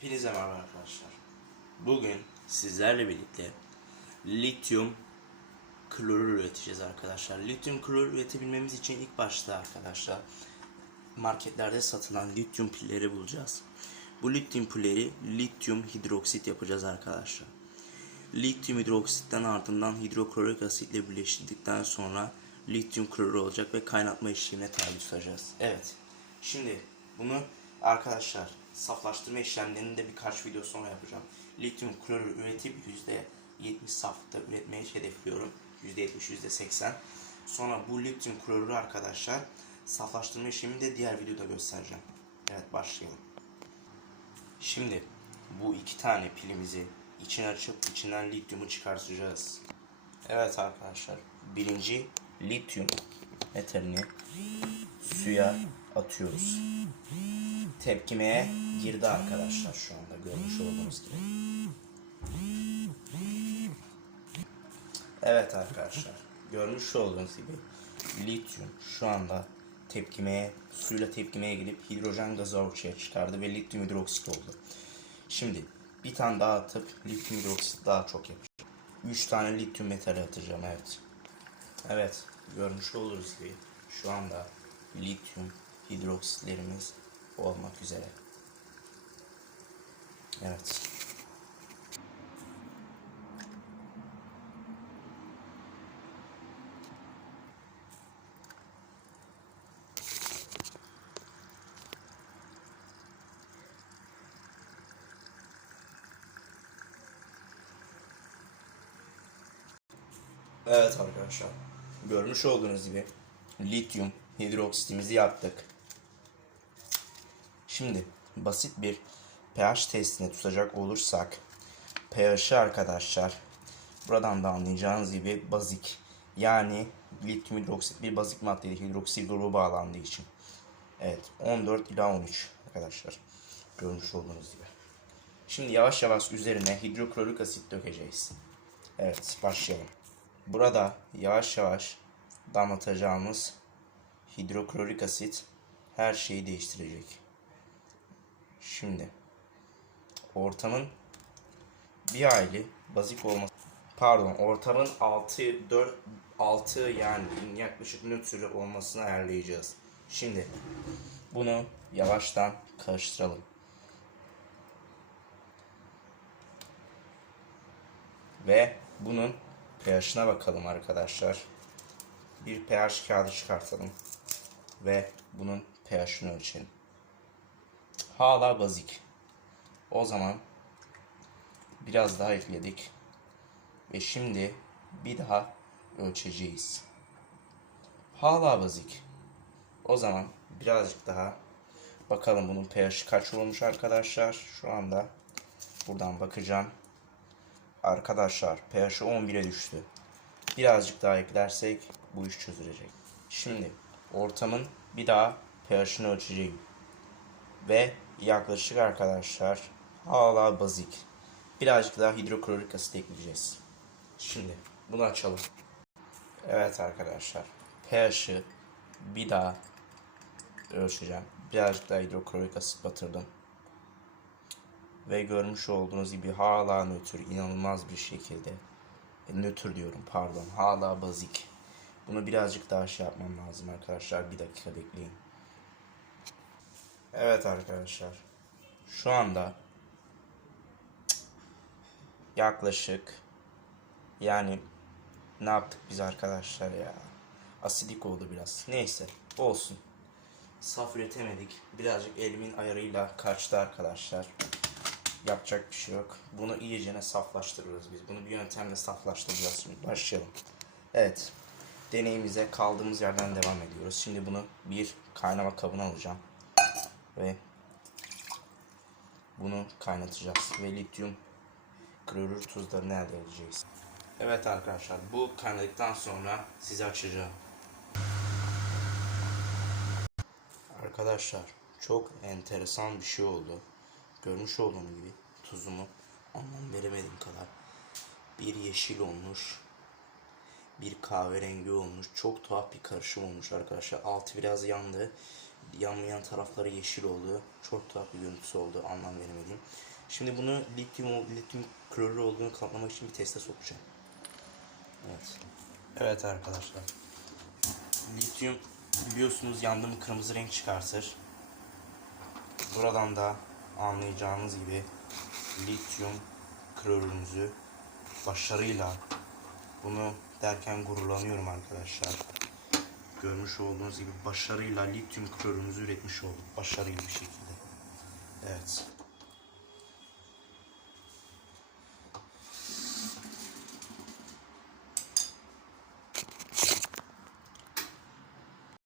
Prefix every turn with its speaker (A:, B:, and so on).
A: Hepinize merhaba arkadaşlar. Bugün sizlerle birlikte lityum klorür üreteceğiz arkadaşlar. Lityum klorür üretebilmemiz için ilk başta arkadaşlar marketlerde satılan lityum pilleri bulacağız. Bu lityum pilleri lityum hidroksit yapacağız arkadaşlar. Lityum hidroksitten ardından hidroklorik asitle birleştirdikten sonra lityum klorür olacak ve kaynatma işlemine tabi tutacağız. Evet. Şimdi bunu arkadaşlar saflaştırma işlemlerini de birkaç video sonra yapacağım. Lityum klorür üretip %70 saflıkta üretmeyi hedefliyorum. %70, %80. Sonra bu lityum klorürü arkadaşlar saflaştırma işlemini de diğer videoda göstereceğim. Evet başlayalım. Şimdi bu iki tane pilimizi içine açıp içinden lityumu çıkartacağız. Evet arkadaşlar birinci lityum metalini suya atıyoruz. Tepkimeye girdi arkadaşlar şu anda görmüş olduğunuz gibi. Evet arkadaşlar görmüş olduğunuz gibi lityum şu anda tepkimeye suyla tepkimeye gelip hidrojen gazı ortaya çıkardı ve lityum hidroksit oldu. Şimdi bir tane daha atıp lityum hidroksit daha çok yapacağım. 3 tane lityum metali atacağım evet. Evet görmüş oluruz gibi şu anda lityum hidroksitlerimiz olmak üzere. Evet. Evet arkadaşlar. Görmüş olduğunuz gibi lityum hidroksitimizi yaptık. Şimdi basit bir pH testine tutacak olursak pH'i arkadaşlar buradan da anlayacağınız gibi bazik yani lityum hidroksit bir bazik maddeli hidroksil grubu bağlandığı için. Evet 14 ila 13 arkadaşlar görmüş olduğunuz gibi. Şimdi yavaş yavaş üzerine hidroklorik asit dökeceğiz. Evet başlayalım. Burada yavaş yavaş damlatacağımız hidroklorik asit her şeyi değiştirecek. Şimdi ortamın bir hayli bazik olması pardon ortamın 6 4 6 yani yaklaşık nötr olmasını ayarlayacağız. Şimdi bunu yavaştan karıştıralım. Ve bunun pH'ine bakalım arkadaşlar. Bir pH kağıdı çıkartalım ve bunun pH'ini ölçelim. Hala bazik. O zaman biraz daha ekledik. Ve şimdi bir daha ölçeceğiz. Hala bazik. O zaman birazcık daha bakalım bunun pH kaç olmuş arkadaşlar. Şu anda buradan bakacağım. Arkadaşlar pH 11'e düştü. Birazcık daha eklersek bu iş çözülecek. Şimdi ortamın bir daha pH'ini ölçeceğim. Ve yaklaşık arkadaşlar hala bazik. Birazcık daha hidroklorik asit ekleyeceğiz. Şimdi bunu açalım. Evet arkadaşlar pH'i bir daha ölçeceğim. Birazcık daha hidroklorik asit batırdım. Ve görmüş olduğunuz gibi hala nötr inanılmaz bir şekilde e, nötr diyorum pardon hala bazik. Bunu birazcık daha şey yapmam lazım arkadaşlar. Bir dakika bekleyin. Evet arkadaşlar. Şu anda yaklaşık yani ne yaptık biz arkadaşlar ya? Asidik oldu biraz. Neyse olsun. Saf üretemedik. Birazcık elimin ayarıyla kaçtı arkadaşlar. Yapacak bir şey yok. Bunu iyicene saflaştırırız biz. Bunu bir yöntemle saflaştıracağız şimdi. Başlayalım. Evet. Deneyimize kaldığımız yerden devam ediyoruz. Şimdi bunu bir kaynama kabına alacağım. Ve bunu kaynatacağız. Ve lityum klorür tuzlarını elde edeceğiz. Evet arkadaşlar bu kaynadıktan sonra size açacağım. Arkadaşlar çok enteresan bir şey oldu. Görmüş olduğunuz gibi tuzumu anlam veremedim kadar. Bir yeşil olmuş. Bir kahverengi olmuş. Çok tuhaf bir karışım olmuş arkadaşlar. Altı biraz yandı. yanmayan tarafları yeşil oldu. Çok tuhaf bir görüntüsü oldu. Anlam veremedim. Şimdi bunu lityum, lityum klorür olduğunu kanıtlamak için bir teste sokacağım. Evet. Evet arkadaşlar. Lityum biliyorsunuz yandı mı kırmızı renk çıkartır. Buradan da anlayacağınız gibi lityum klorürümüzü başarıyla bunu derken gururlanıyorum arkadaşlar. Görmüş olduğunuz gibi başarıyla lityum klorürümüzü üretmiş olduk. Başarılı bir şekilde. Evet.